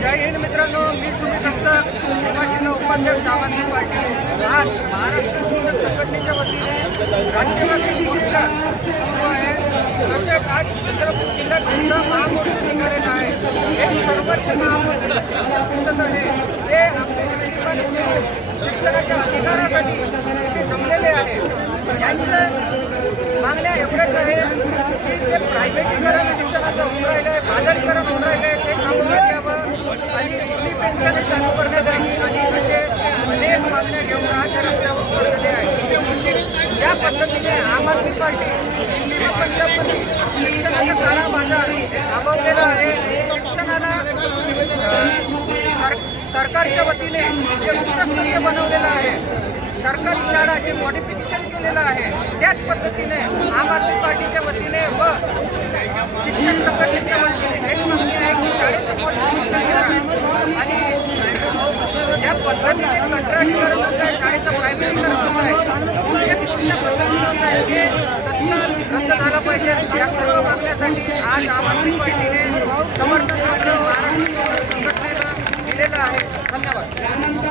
जय हिंद मित्रांनो मी सुमित हस्तक युवा जिल्हा उपाध्यक्ष आम आदमी पार्टी. आज महाराष्ट्र शिक्षक संघटनेच्या वतीने राज्यव्यापी मोर्चा सुरू आहे. तसेच आज चंद्रपूर जिल्ह्यात सुद्धा महामोर्चा निघालेला आहे. हे सर्वच जे महामोर्चा दिसत आहे. ते आपले ठिकाणी शिक्षणाच्या अधिकारासाठी इथे जमलेले आहे त्यांचं मागण्या एवढंच आहे की जे प्रायव्हेटीकरण शिक्षणाचं होऊन राहिले आहे बाजारीकरण होऊन राहिले ते थांबवण्यात यावं आणि जुनी पेन्शन चालू करण्यात यावी आणि असे अनेक मागण्या घेऊन आज रस्त्यावर पडलेले आहे ज्या पद्धतीने आम आदमी पार्टी दिल्लीला व पंजाबमध्ये शिक्षणाचा काळा बाजार थांबवलेला आहे शिक्षणाला सर सरकारच्या वतीने जे उच्चस्तरीय बनवलेलं आहे सरकारी शाळा जे मॉडिफिकेशन केलेलं आहे त्याच पद्धतीने आम आदमी पार्टीच्या वतीने व शिक्षण संघटनेच्या आहे आणि ज्या पद्धतीने कंत्राटीकरण शाळेचं आहे हे रद्द झालं पाहिजे या सर्व मागण्यासाठी आज आम आदमी पार्टीने समर्थन महाराष्ट्र संघटनेला दिलेलं आहे धन्यवाद.